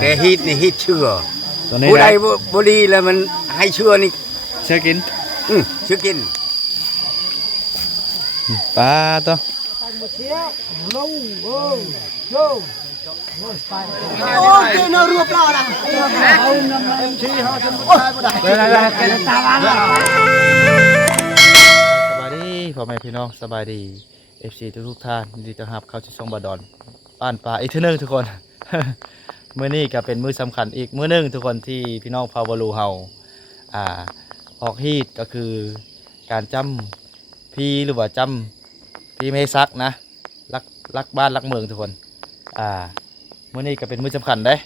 แต่ฮีทนี่ฮีทเชื่อตัวนี้ผู้ใดบ่ดีแล้วมันให้เชื่อนี่เชื่อกินเชื่อกินปลาตัวโอ้ยเนรูปเราล่ะสบายดีพ่อแม่พี่น้องสบายดี FC ทุกท่านดีต้อนรับเข้าสู่ช่องบาดอนป้านปลาอีกทีนึงทุกคน มื้อนี้ก็เป็นมื้อสำคัญอีกมื้อนึงทุกคนที่พี่น้องพาวลูเฮาออกฮีตก็คือการจำพี่หรือว่าจำพี่ไม่ซักนะรักบ้านรักเมืองทุกคนมื้อนี้ก็เป็นมื้อสำคัญเด้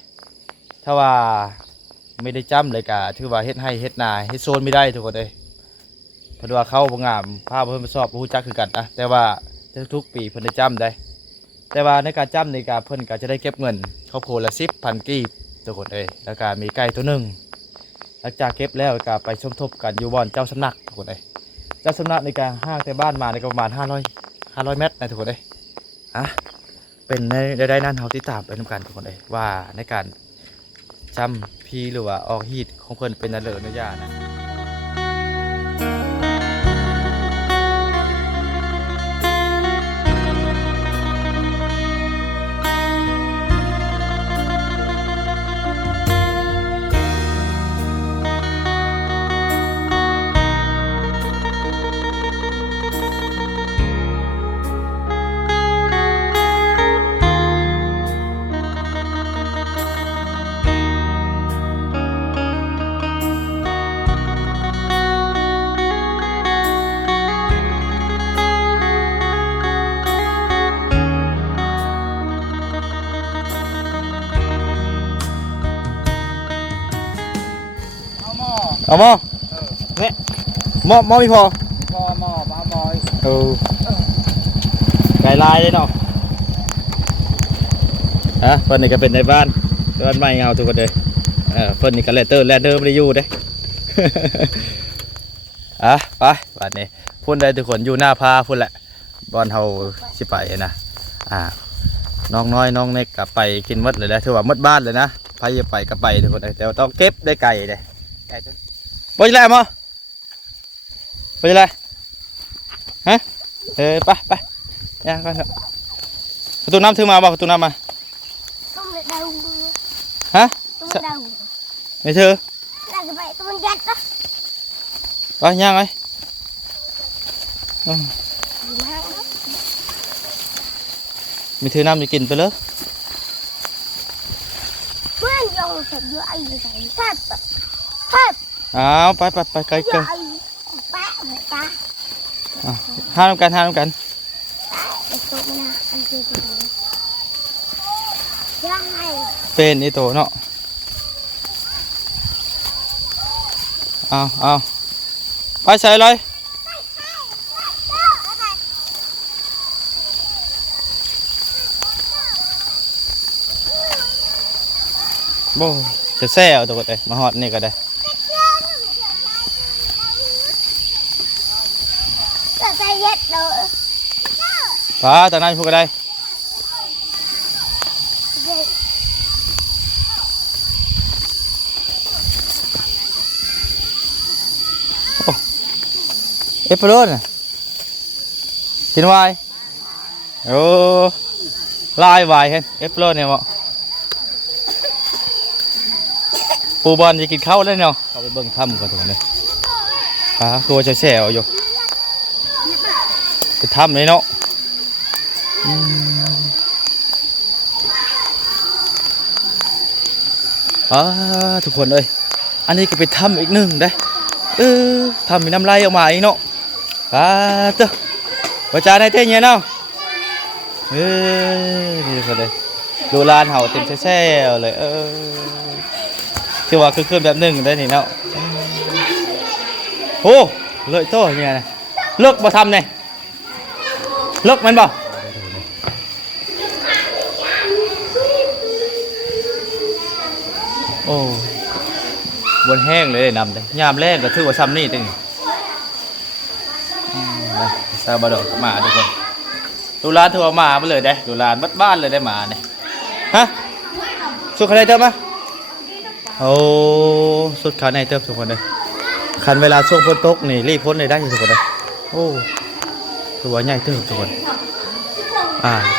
ถ้าว่าไม่ได้จำเลยก็ถือว่าเฮ็ดให้เฮ็ดนาเฮ็ดโซนไม่ได้ทุกคนเอ้ยเพราะว่าเขาบ่งามพาเพิ่นมาสอบบ่ฮู้จักคือกันนะแต่ว่าทุกปีเพิ่นได้จำได้แต่ว่าในการจำในการเพิ่นก็จะได้เก็บเงินครอบครัวละ10,000 กีบทุกคนเอ้ยแล้วก็มีไก่ตัวหนึ่งหลังจากเก็บแล้วก็ไปสมทบกันอยู่บ่อนเจ้าสำนักทุกคนเอ้ยเจ้าสำนักในการห้างแต่บ้านมาในประมาณ500 เมตรนะทุกคนเอ้ยเป็นในได้นั่นเขาติดตามไปทำกันทุกคนเอ้ยว่าในการจำพีหรือว่าออกฮีตของเพิ่นเป็นอะไรเนื้อยานะเอาหม้อเนี่ยหม้อมีพอหม้อไก่ลายเลยเนาะเพิ่นนี่ก็เป็นในบ้านใหม่เงาทุกคนเลยเพิ่นนี่ก็แลเดอร์ไม่ได้อยู่เด้ ไปบ้านนี้พุ่นได้ทุกคนอยู่หน้าพาพุ่นแหละบอนเฮาสิไปนะน้องน้อยน้องเน็กก็ไปกินมดเลยนะถือว่าหมดบ้านเลยนะพายไปก็ไปทุกคนแต่ต้องเก็บได้ไก่เลยไปเลยมั้งไปเลยฮะไปย่างก่อนเถอะประตูน้ำถือมาบอกประตูน้ำมาฮะไม่ถือไปย่างไงมีถือน้ำจะกินไปเลยเอาไปไกลห้ามกันเป็นนี่โตเนาะเอาไปใส่เลยโบ้จะแซ่เอาตัวเองมาหอดนี่ก็ได้ป้าตอนนั้นพูดก็ได้เอฟเฟอร์น่ะกินวายลายวายเห็นเอฟเฟอร์เนี่ยมั้งปูบอลจะกินข้าวได้เนาะเขาไปเบิ่งถ้ำกันตรงนี้คือจะแช่เอาอยู่ไปถ้ำเลยเนาะทุกคนเอ้ยอันนี้ก็ไปทำอีกหนึ่งได้ทำมีน้ำลายออกมาอีกเนาะเต้อประจานให้เท่เงี้ยเนาะนี่ทุกคนเลยดูลานเห่าเต็มแช่เลยที่ว่าคือเครื่องแบบหนึ่งได้นี่เนาะโอ้เลยโต้เนี่ยนะเลิกมาทำเนี่ยเลิกมันบ่โอ้บนแห้งเลยนำเลยยามแรกก็ถือว่าซ้ำนี่ตึงซาบะดอกมาทุกคนดูร้านถือว่ามาไปเลยได้ดูร้านบ้านเลยได้มาเนี่ยฮะ สุดขาในเติมมั้ยโอ้สุดขาในเติมทุกคนเลยคันเวลาช่วงฝนตกนี่รีบพ้นเลยได้ทุกคนเลยโอ้ถือว่าใหญ่เติมทุกคน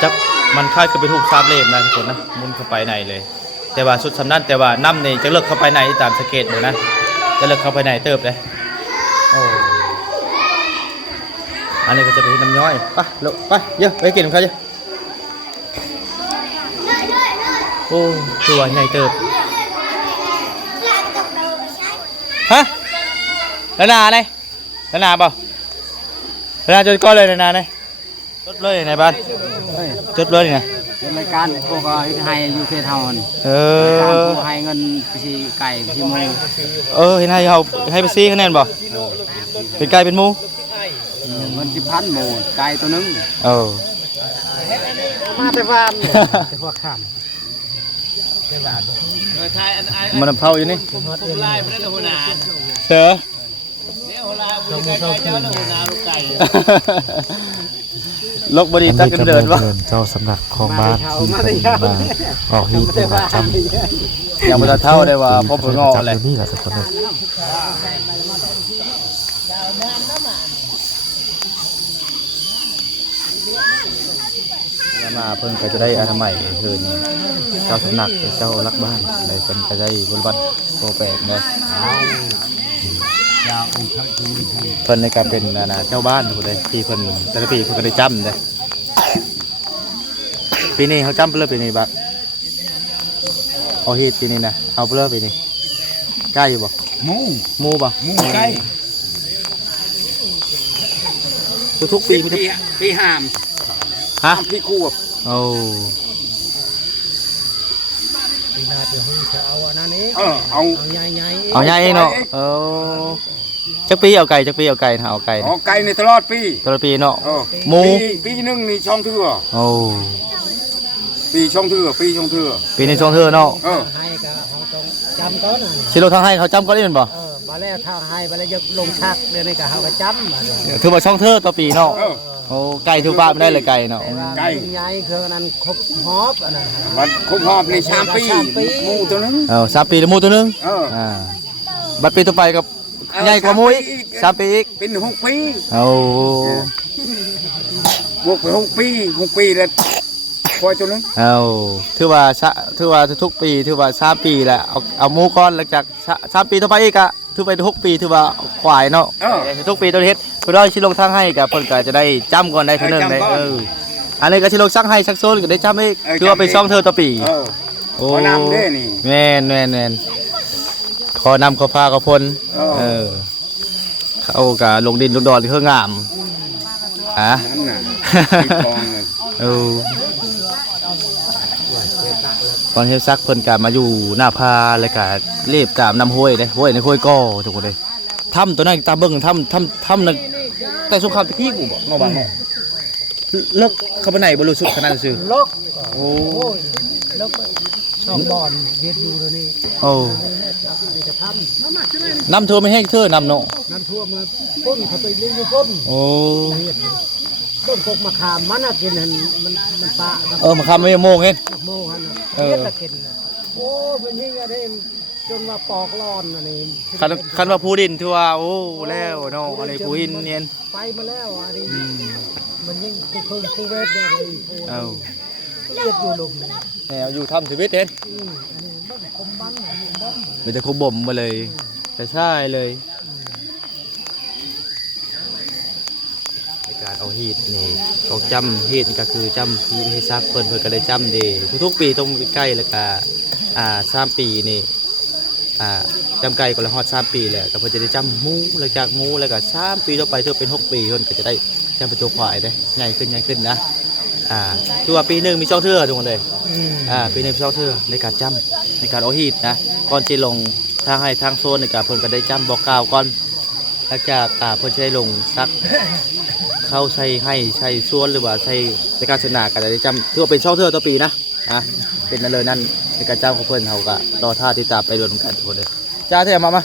จับมันคล้ายกับเป็นหู3เหลี่ยมนะทุกคนนะมุนเข้าไปในเลยแต่ว่าสุดสำนักแต่ว่าน้ำนี่จะเลิกเข้าไปในตามสเกตเลยนะจะเลิกเข้าไปในเติบเลยโอ้อันนี้ก็จะเป็นน้ำย้อยไปลุกไปเยอะไปกินของเขาเยอะโอ้ตัวใหญ่เติบฮะแล้วนาไหนแล้วนาเปล่าแล้วนาจดก้อนเลยนาไหนจดเลยในบ้านจดเลยไงเป็นรายการพวกให้ยูเคทาวน์พวกให้เงินไปซีไก่ไปซีหมูเห็นให้เขาให้ไปซีคะแนนบ่เป็นไก่เป็นหมูเงิน10,000หมูไก่ตัวนึงมาแต่ฟาร์มแต่พวกข้ามมันเผาอยู่นี่เสือลกบดีตักกันเดินวะเจ้าสำนักของบ้านที่มาออกฮีเป็นประจำยังไม่เท่าได้ว่าพ่อผมงออะไรนี่แหละทุกคนเลยมาเพิ่นก็จะได้อนามัยคืนเจ้าสำนักเจ้ารักบ้านอะไรเพิ่นก็ได้บริบัติโปรแปลกเลยเพิ่นในการเป็นเจ้าบ้านคนใดปีเพิ่นแต่ละปีเพิ่นก็ได้จำเลยปีนี้เขาจำเปลือกปีนี้บักเอาฮีดปีนี้นะเอาเปลือกปีนี้ใกล้อยู่บ่มูบ่ใกล้ทุกปีปีห้ามฮะพี่คู่โอ้ปีหน้าจะให้เอาอันนั้นเองเอาใหญ่เองเนาะจักปีเอาไก่เอาไก่เอาไก่เอาไก่ในตลอดปีเนาะหมูปีนึงนี่ช่องเถื่อโอ้ปีช่องเถื่อปีนี้ช่องเถื่อเนาะให้ก็เขาต้องจำก่อนสิโลทางให้เขาจำก่อนได้บ่มาแล้วทางให้มาแล้วจะลงชักเดี๋ยวนี้ก็เขาก็จำถือว่าช่องเถื่อต่อปีเนาะโอ้ไก่ทุกบ้านไม่ได้เลยไก่เนาะไก่ใหญ่คือนั้นครบหอบอันนั้นมันครบหอบใน3 ปีหมูตัวนึง3 ปีแล้วหมูตัวนึงบัดปีต่อไปกับใหญ่กว่าหมูอีก3 ปีอีกเป็น6 ปีโอ้บวกไป6 ปีแล้วพอตัวนึงถือว่าทุกปีถือว่า3 ปีแหละเอาหมูก้อนหลังจาก3 ปีต่อไปอีกอะถือไป6 ปีถือว่าควายเนาะทุกปีตัวเฮ็ดเพื่อได้ชิลงทางให้กับเพิ่นก็จะได้จำก่อนได้เท่านึงได้อันนี้ก็ชิลงซักให้ซักโซนก็ได้จำอีกถือว่าเป็นช่องเธอต่อปีขอนำด้นี่แม่นขอนำขอพาขอพลเขาก็ลงดินลงดอนเพื่องามนั่นน่ะตอนเฮ็ดซักเพิ่นก็มาอยู่หน้าพาแล้วก็เรียบตามน้ำห้วยเด้ห้วยในห้วยก้อทุกคนเลยถ้ำตัวนั้นตามเบิ่งถ้ำนั่นแต่สงครามตะกี้กูบอกงอบ้านเลิกเข้าไปไหนบ่รู้สุดขนาดซื่อเลิกโอ้เลิกช่องบอลเฮ็ดอยู่เดี๋ยวนี้โอ้น้ำท่วมไม่แห้งเท่าน้ำเนาะน้ำท่วมมาพ่นเขาไปเลี้ยงอยู่พ่นโอ้ต้นกกมะขามมันกินมันปะมะขามไม่โมงเห็นโมงเฮ็ดละกินโอ้เป็นยังไงได้จนว่าปอกร้อนอันนี้คันว่าผู้ดินที่ว่าโอ้แล้วเนาะอะไรผู้ดินเนียนไปมาแล้วอันนี้มันยังคูเวทได้เลยเรียกอยู่ลมแนวอยู่ทำชีวิตเห็นมันจะคมบ่มมาเลยแต่ใช่เลยในการเอาฮีดนี่เขาจำฮีดนี่ก็คือจำที่ให้ซักเพิ่นก็ได้จำดีทุกปีต้องใกล้แล้วก็3 ปีนี่จำไก่ก็ละฮอด3 ปีแหละก็เพิ่นจะได้จำหมูหลังจากหมูแล้วก็3 ปีต่อไปเท่าเป็น6 ปีเพิ่นก็จะได้จำเป็นตัวควายได้ใหญ่ขึ้นนะคือว่าปีนึงมีช่องเทื่อทุกคนเลยปีนึงมีช่องเทื่อในการจำในการเอาฮีดนะก่อนที่ลงทางให้ทางโซนในการเพิ่นก็ได้จำบอกกล่าวก่อนหลังจากเพิ่นจะได้ลงซักเข้าใช้ส่วนหรือว่าใช้ในการชนะกันได้จำถือว่าเป็นช่องเทื่อต่อปีนะเป็นนั่นเลยนั่นในการจำของเพิ่นเขาก็รอท่าที่ตามไปรวมกันทุกคนเลยจ้าเท่มา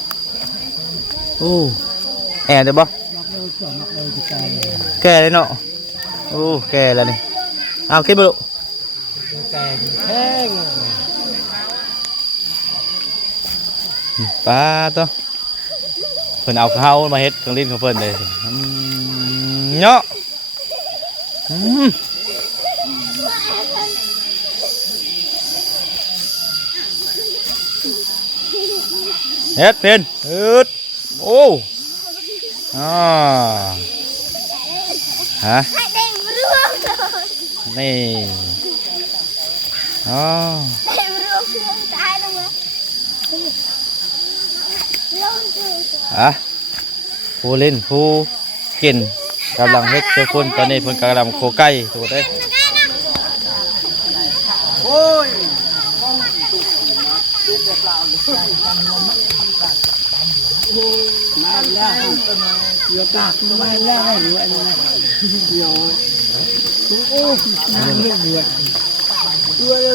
โอ้แอนได้บ่แก่เลยเนาะโอ้แก่แล้วนี่เอาคิดบ่ลูกแก่แห้ง ป้าตัวเพิ่นเอาข้าวมาเฮ็ดเครื่องลิ้นของเพิ่นเลยเนาะเฮ็ดเป็นโอ้ฮะนี่ผู้เล่นผู้กินกำลังเฮ็ดเจ้าคนตอนนี้เพิ่นกำลังโคไก่ถูกได้มาแล้วเดี๋ยวกากมาแล้วหนูอันนี้เดี๋ยวโอ้เลือดเ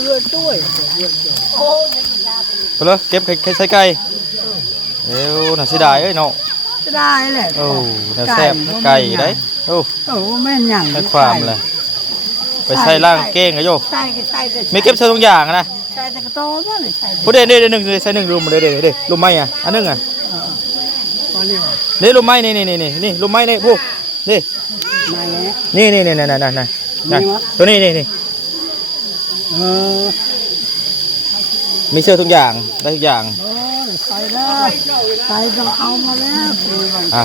ลือดด้วยไปเลยเก็บใส่ไก่น่าเสียดายเนาะจะได้แหละน่าแซ่บไก่ได้แม่นหยังให้ความเลยไปใส่ล่างเก้งอะโยใส่ไม่เก็บใส่ทุกอย่างนะใส่แต่กระโตบ่เลยใส่ผู้เด่นหนึ่งใส่หนึ่งรุมเลยเด้รุมไม้อ่ะอันนึงอ่ะนี่รุมไม้นี่รุมไม้นี่พวกนี่นั่นตัวนี้มีเสื้อทุกอย่างได้ทุกอย่างใส่แล้วใส่ก็เอามาแล้ว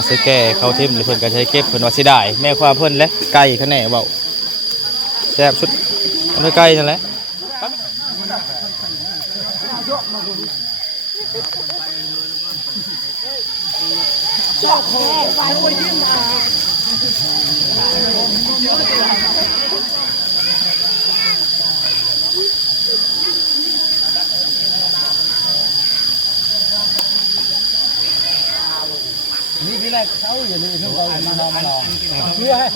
ใส่แก่เขาทิ่มหรือเพิ่นก็ใช้เก็บเพิ่นว่าสิได้แม่ความเพิ่นและไก่คะแนนเบาแซ่บชุดเอาไก่นั่นแหละนี่พี่แรกเขาอย่าลืมเขามาลองเพื่อให้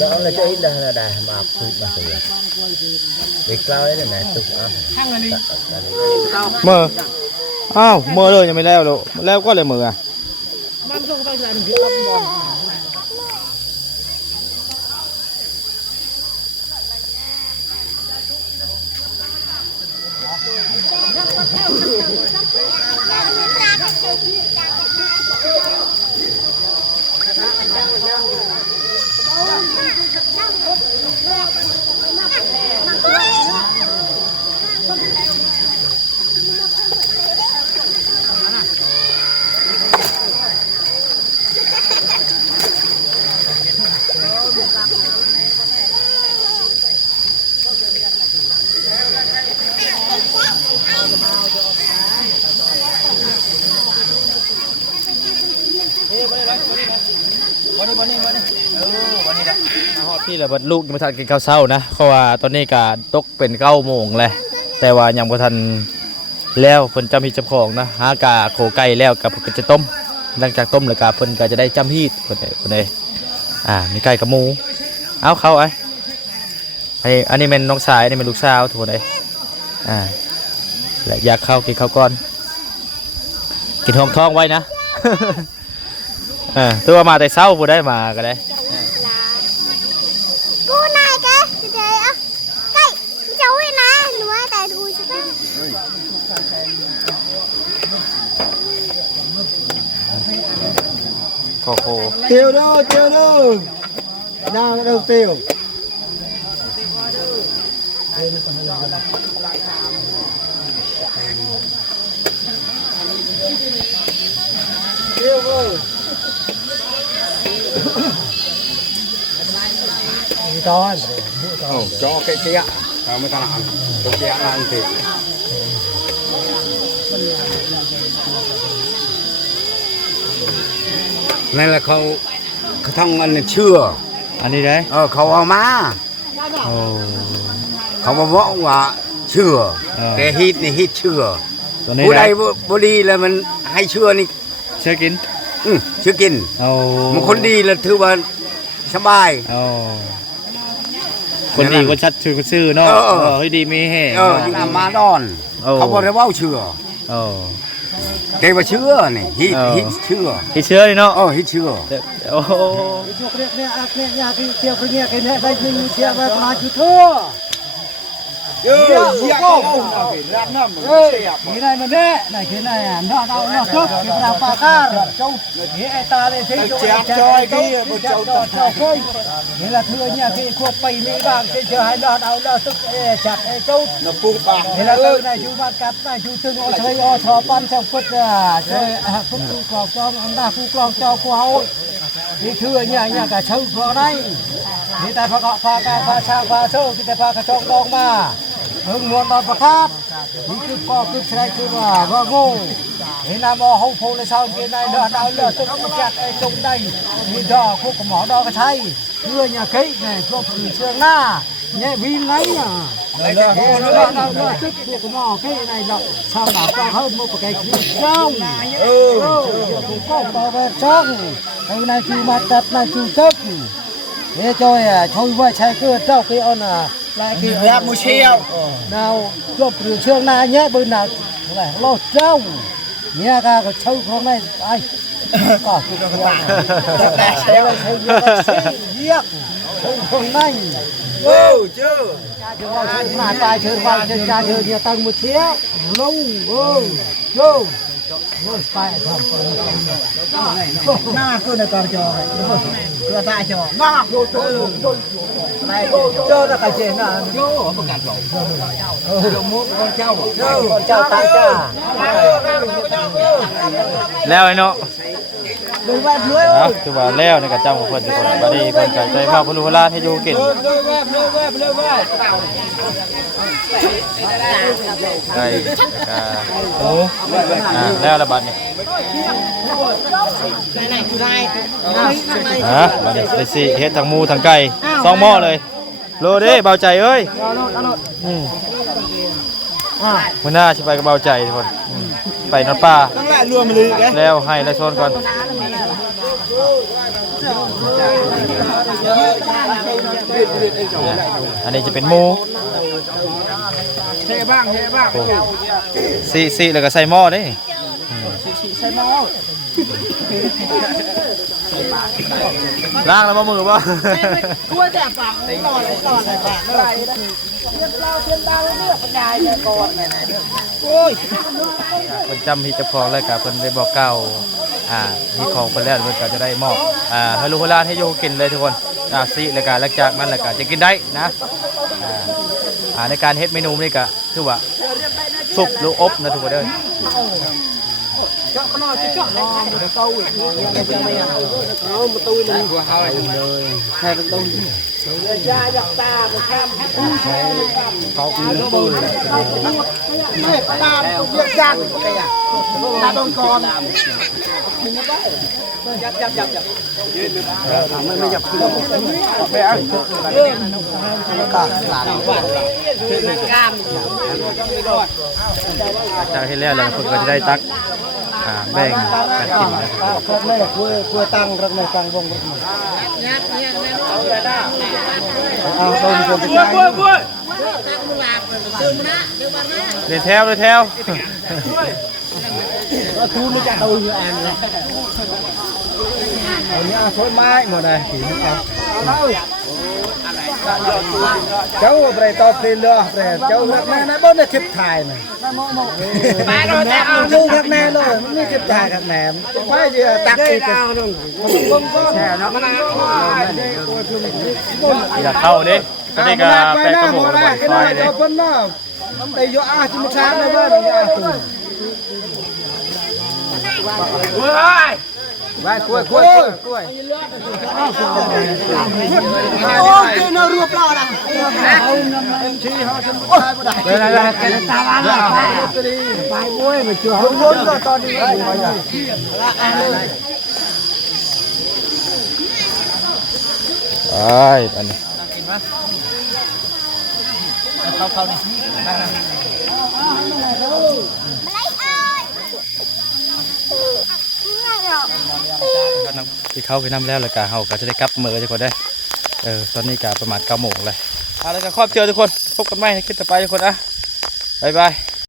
จะเอาอะไรจะอินได้มาพูดมาตัวเด็กเล่าได้ไหมตุกอ่ะเมื่อเมื่อเลยยังไม่แล้วก็เลยเมื่อมันส่งไปเลยคืออัพบอลที่แหละบัดลูกยังไม่ทันกินข้าวเช้านะเพราะว่าตอนนี้ก็ตกเป็น9 โมงเลยแต่ว่ายังบ่ทันแล้วเพิ่นจำฮีดจำของนะหากาโขไก่แล้วกับเพิ่นจะต้มหลังจากต้มแล้วก็เพิ่นก็จะได้จำฮีดเพิ่นได้มีไก่กับหมูเอาเข้าไอ้อันนี้เป็นน้องชายอันนี้เป็นลูกสาวทุกคนเลยและอยากเข้ากินข้าวก่อนกินหอมท้องไว้นะตัวมาแต่เช้าบ่ได้มาก็ได้กูนายแกเดี๋ยวไก่เจ้าไว้นะหนูแต่ดูใช่ไหมโอ้โหเตียวดูน้ำดูเตียวตอนcho cái kia mới ta làm cái kia làm thì này là khâu thông anh là chưa anh đi đấy khâu ao má khâu bao võ và chưa cái hít này hít chưa bữa đây bữa đi là mình hay chưa này chưa kín chưa kín một con đi là thứ baสบายคนดีคนชัดชื่อคนซื่อเนาะเฮ้ยดีมีแห่อยู่มาดอนเขาบอกได้ว่าเชื่อเกว่าเชื่อนี่ฮิตเชื่อเลยเนาะฮิตเชื่อโอ้โหเนี่ยเที่ยวเนี่ยเที่ยวเนี่ยกันเนี่ยได้ยินเที่ยวมาจุดทั่ว Cái này mà đế, này cái này à, nó đâu nó tốt, cái nào phá ca, châu, cái ai ta đây thấy chỗ chơi cái một châu tọt thôi, cái là thưa nha, cái cuộc bày mỹ vàng, cái chờ hai nó đâu nó tức chặt châu, nó phun bạc, cái là từ này chú bắt cắt này chú từng ở chơi ở thọ pan trong quất à, chơi phun clock trong anh ta phun clock cho quao, cái thưa nha cả châu có đây, cái ta phá ca phá sao phá sâu, cái ta phá cả trong đông mà. Hưng muôn đòn bạc hát, đi cứ co cứ say cứ mà vợ ngô, thế nào mà hậu phụ lại sau cái này đỡ đau lỡ tức chặt ở trong đây, thì đỏ không có mỏ đỏ cái thay, đưa nhà cây này cho phụ xương na, nhẹ vin lấy à, đỡ đau lỡ tức của mỏ cây này đỡ sao bảo to hơn một cái trong, cũng có to về trong, cái này chú mặt đặt này chú tức, thế chơi à thôi vậy chạy cứ trâu cái on à. Lại cái rạp một xeo nào chụp rửa xương na nhé bên nào lại lo trâu nhé ca có trâu không này ai có cái đó là xeo giết không này ô chứ mà tài chơi vào chơi cha chơi nhiều tăng một xeo lâu lâu phải không na cứ này còn cho cứ tại cho na này cho nó cái chuyện là vô một cạnh rồi con trâu tại cha leo ấy nó đừng vào dưới đóคือว่าแล้วในกระเจ้าของเพิ่นทุกคนบัดนี้เพิ่นก็ใจมากเพิ่นรู้ว่าให้อยู่กินได้กะโอ้แล้วละบัดนี้บัดนี้ได้สิเฮ็ดทั้งหมูทั้งไก่2หม้อเลยโลเด้เบาใจเอ้ยมื้อหน้าสิไปกับเบาใจทุกคนไปนอนป่าตั้งแต่รวมเลยแล้วให้แล้วโซนก่อนอันนี้จะเป็นหมูเทบ้างซีแล้วก็ใส่หม้อได้ใส่หม้อล้างแล้วมือป่ะกลัวแต่ปากหลอดปากอะไรนะเพื่อนเราเพื่อนดาวเลือกปัญญาเนี่ยก่อนโอ้ยคนจำที่จะพองแล้วกับเพิ่นได้บอกเก่ามีของเพิ่นแล้วเพิ่นก็จะได้มอบให้ลูกหลานให้โยกินเลยทุกคนซีแล้วก็หลังจากนั้นแล้วก็จะกินได้นะในการเฮ็ดเมนูนี่ก็ถือว่าสุกหรืออบนะทุกคนเด้อเขาคือปืนไม่ตามเรียกยากไงอ่ะตาโดนก่อนยับไม่ยับขึ้นไม่เอากล้าหลานกล้าม จากที่แล้วเราเพิ่งก็จะได้ตักแบ่งกันกินนะ รักแม่คุยตังรักแม่ตังวงรักแม่ต้นคนจะใช้เดินแถวทุนไม่จะเอาอยู่อันเลยอันนี้โซนไม้หมดเลยผีนึกเอาเจ้าไปต่อเพลเรือไปเจ้ารักแม่นะบ้านเนี่ยคลิปถ่ายน่ะลูกรักแม่เลยมันไม่คลิปถ่ายกับแม่ไม่เยอะตักอีกแช่เนาะ อยากเข้าดิก็ได้กับแปะกระโหมกระบอกไฟเลย แต่อยู่อาชิมช้างเลยว่าเดี๋ยวอาตุ่มไปกล้วยโอ้ยเจนรูปเราละเอ็มชีเขาฉันไม่ได้ไม่ได้แกตาบ้านละไปกล้วยมาจ่อล้นก็ตอนนี้อันนี้เข้านี่นั่งที่เข้าไปน้ำแล้วเลยกะเฮาก็จะได้กลับมือทุกคนได้ตอนนี้กะประมาณ9 โมงเลยแล้วก็ครอบเจอทุกคนพบกันใหม่ในคลิปต่อไปทุกคนบ๊ายบาย